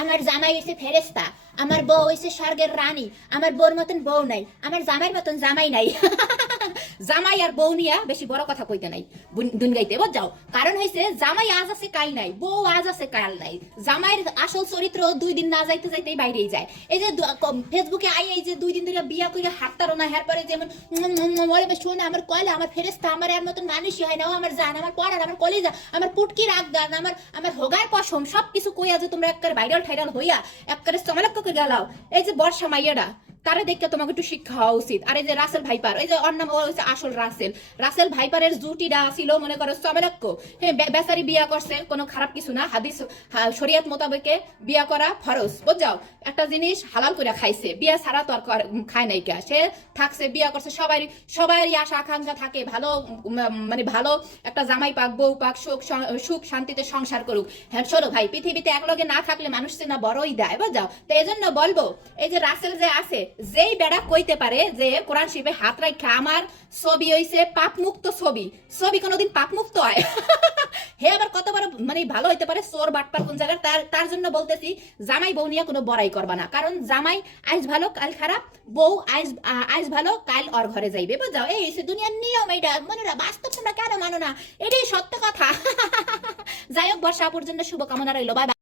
আমার জামাই হইছে ফেরেস্তা আমার বউ হইছে স্বর্গের রানী, আমার বউর মতন বউ নাই, আমার জামাইয়ের মতন জামাই নাই। জামাই আর বউ নিয়া বেশি বড় কথা কইতে নাই। বুন- দুন গাইতে এবার যাও কারণ হইছে, জামাই আজ আছে, কাল নাই। বউ আজ আছে, কাল নাই। জামাইয়ের আসল চরিত্র দুই দিন না যাইতে যাইতেই বাইরেই যায়। এই যে ফেসবুকে আই এই যে দুই দিন ধরে বিয়া কইরা হাততারো না, হের পরে যেমন ওরে আমার কয়লা, আমার ফেরেস্তা আমার এর মতন মানুষই হয় না আমার জান, আমার পড়ার আমার কলেজা, আমার পুটকি রাগ গান আমার আমার হোগার পশম সব কিছু কইয়া যে তোমরা একবার ভাইরাল ঠাইরাল হইয়া একবারে চমালাক্ক করে গেলাও। এই যে বর্ষা মাইয়াটা তারা দেখে তোমাকে একটু শিক্ষা হওয়া উচিত। আর এই যে রাসেল ভাইপার, এই যে ওর নাম হচ্ছে আসল রাসেল। রাসেল ভাইপারের জুটিটা ছিল, মনে করো চমেরাক্য হ্যাঁ বেচারি বিয়া করছে, কোনো খারাপ কিছু না। হাদিস শরিয়ত মোতাবেকে বিয়া করা ফরজ। বুঝাও একটা জিনিস হালাল করে খাইছে। বিয়া ছাড়া তো আর খায় নাই কে? সে থাকছে, বিয়া করছে সবাই সবারই আশা, আকাঙ্ক্ষা থাকে। ভালো মানে ভালো একটা জামাই পাক, বউ পাক, সুখ সুখ শান্তিতে সংসার করুক। হ্যাঁ শোনো ভাই, পৃথিবীতে একলগে না থাকলে মানুষ না বড়ই দেয় বুঝাও তো এই জন্য বলব, এই যে রাসেল যে আছে যেই বেড়া কইতে পারে যে কোরআন শিবে হাত রাখা আমার ছবি হইছে পাপ মুক্ত ছবি। ছবি কোনোদিন পাপ মুক্ত হয়। হে আবার কত বড় মানে ভালো হইতে পারে, চোর, বাটপার কোন জায়গায় তার তার জন্য বলতেছি, জামাই বউ নিয়ে কোনো বড়াই করবা না। কারণ জামাই আজ ভালো, কাল খারাপ, বউ আজ আ- আজ ভালো, কাল ওর ঘরে যাইবে, বুঝাও? এই হইছে দুনিয়ার নিয়ম এইটা, মনে বাস্তব তোমরা কেন মানো না? এটাই সত্য কথা। যাই হোক, বর্ষা পর্যন্ত শুভকামনা রইল বাই।